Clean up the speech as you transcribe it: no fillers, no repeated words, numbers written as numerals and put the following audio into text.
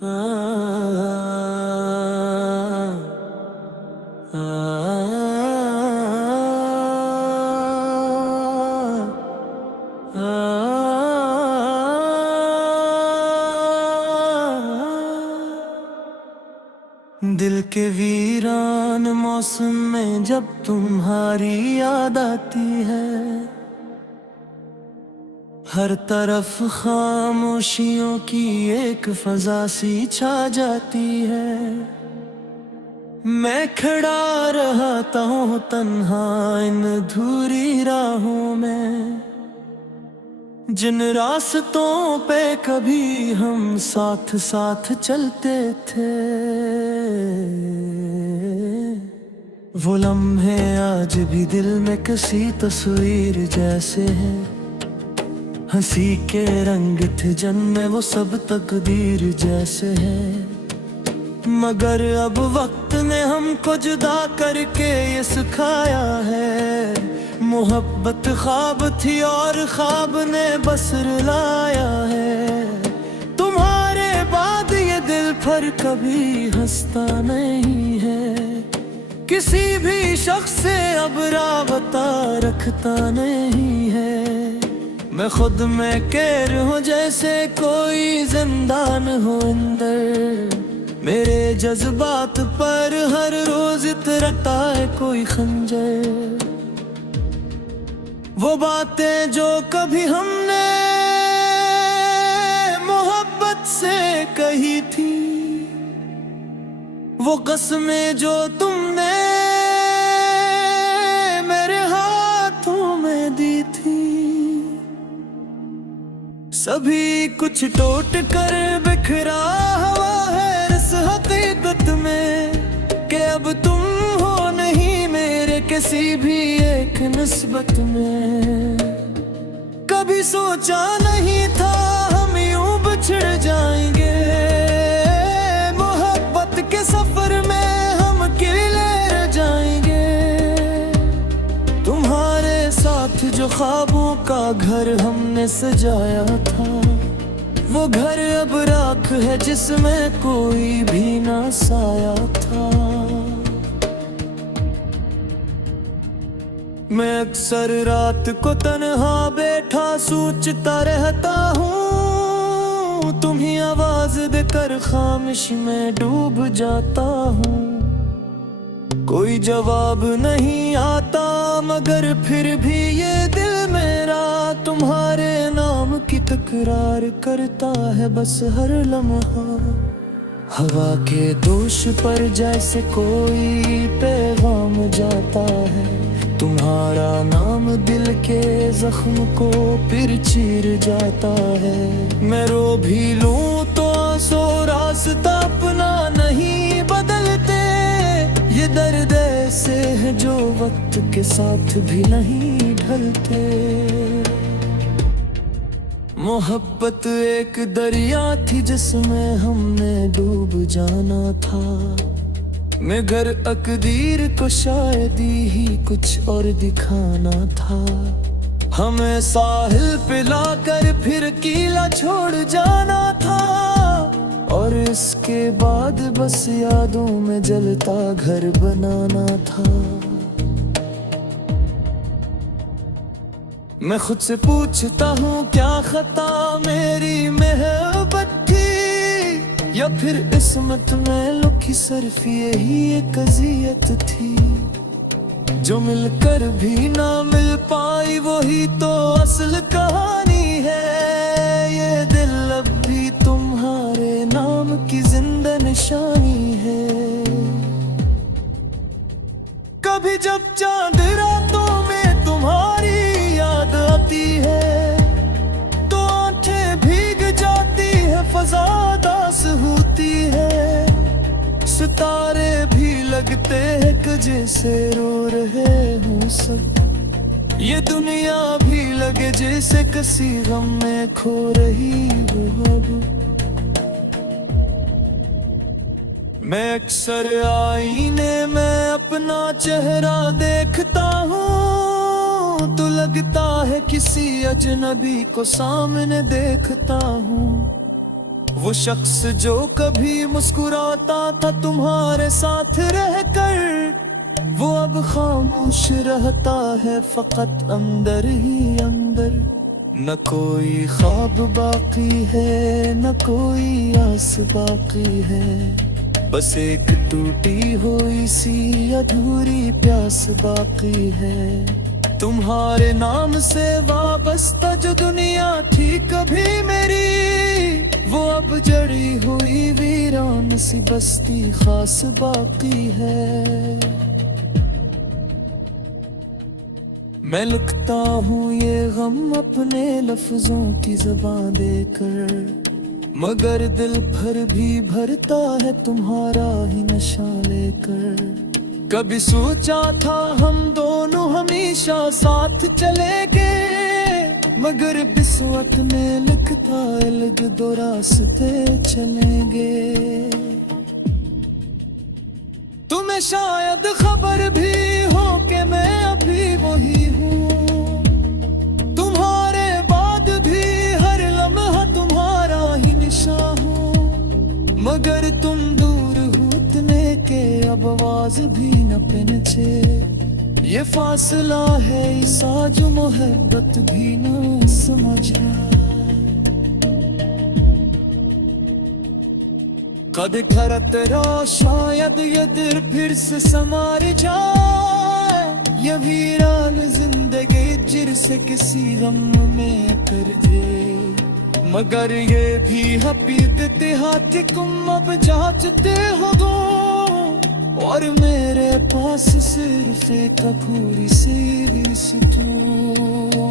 दिल के वीरान मौसम में जब तुम्हारी याद आती है, हर तरफ खामोशियों की एक फजा सी छा जाती है। मैं खड़ा रहता हूँ तन्हा इन अधूरी राहों में, जिन रास्तों पे कभी हम साथ साथ चलते थे। वो लम्हे आज भी दिल में किसी तस्वीर जैसे हैं, हंसी के रंग थे जन्मे वो सब तकदीर जैसे हैं। मगर अब वक्त ने हमको जुदा करके ये सिखाया है, मोहब्बत ख्वाब थी और ख्वाब ने बस रुलाया है। तुम्हारे बाद ये दिल पर कभी हंसता नहीं है, किसी भी शख्स से अब राबता रखता नहीं है। मैं खुद में कैद हूँ जैसे कोई जिंदान हो अंदर, मेरे जज्बात पर हर रोज इतरता है कोई खंजर। वो बातें जो कभी हमने मोहब्बत से कही थी, वो कसमें जो तुमने मेरे हाथों में दी थी, सभी कुछ टूट कर बिखरा हुआ है इस हकीकत में कि अब तुम हो नहीं मेरे किसी भी एक निस्बत में। कभी सोचा नहीं था हम यूं बिछड़ जाएंगे, मोहब्बत के सफर में हम अकेले रह जाएंगे। तुम्हारे साथ जो ख्वाबों का घर हमने सजाया था, वो घर अब राख है जिसमें कोई भी ना साया था। मैं अक्सर रात को तन्हा बैठा सोचता रहता हूँ, तुम्ही आवाज देकर खामोशी में डूब जाता हूँ। कोई जवाब नहीं आता मगर फिर भी ये दिल मेरा तुम्हारे नाम की तकरार करता है बस हर लम्हा। हवा के दोष पर जैसे कोई पैगाम जाता है, तुम्हारा नाम दिल के जख्म को फिर चीर जाता है। मैं रो भी लूं तो आंसू रास्ता अपना नहीं बदलते, ये दर्द ऐसे है जो वक्त के साथ भी नहीं ढलते। मोहब्बत एक दरिया थी जिसमें हमने डूब जाना था, मगर अकदीर को शायद ही कुछ और दिखाना था। हमें साहिल पे लाकर फिर कीला छोड़ जाना था, और इसके बाद बस यादों में जलता घर बनाना था। मैं खुद से पूछता हूँ क्या खता मेरी मोहब्बत थी, या फिर किस्मत में लुकी सिर्फ यही एक अज़ियत थी। जो मिलकर भी ना मिल पाई वही तो असल कहानी है। ये दिल अब भी तुम्हारे नाम की जिंदा निशानी है। कभी जब चांद रातों में तुम्हारी याद आती है, तो आंखें भीग जाती है, फज़ा उदास होती है। सितारे भी लगते हैं कि जैसे रो रहे हों सब, ये दुनिया भी लगे जैसे किसी गम में खो रही हो अब। मैं अक्सर आईने में अपना चेहरा देखता हूँ, तो लगता है किसी अजनबी को सामने देखता हूँ। वो शख्स जो कभी मुस्कुराता था तुम्हारे साथ रहकर, वो अब खामोश रहता है फकत अंदर ही अंदर। न कोई ख्वाब बाकी है, न कोई आस बाकी है, बस एक टूटी हुई सी अधूरी प्यास बाकी है। तुम्हारे नाम से वाबस्ता जो दुनिया थी कभी मेरी, वो अब जड़ी हुई वीरान सी बस्ती खास बाकी है। मैं लिखता हूँ ये गम अपने लफ्जों की ज़बान देकर, मगर दिल भर भी भरता है तुम्हारा ही नशा लेकर। कभी सोचा था हम दोनों हमेशा साथ चलेंगे, मगर किस्मत ने लिखता अलग दो रास्ते चलेंगे। तुम्हें शायद खबर भी हो कि मैं अभी वही हूँ, तुम्हारे बाद भी हर लम्हा तुम्हारा ही निशा हूँ। मगर तुम दूर होने के अब आवाज भी न पहचे, ये फासला है ऐसा जो मोहब्बत भी न समझा। कद खरा तेरा शायद ये दिल फिर से संवार जाए, ये वीरान जिंदगी जिर से किसी गम में कर दे। मगर ये भी हकीकत हाथी तुम अब जांचते हो दो, और मेरे पास सिर्फ एक अधूरी सी तू।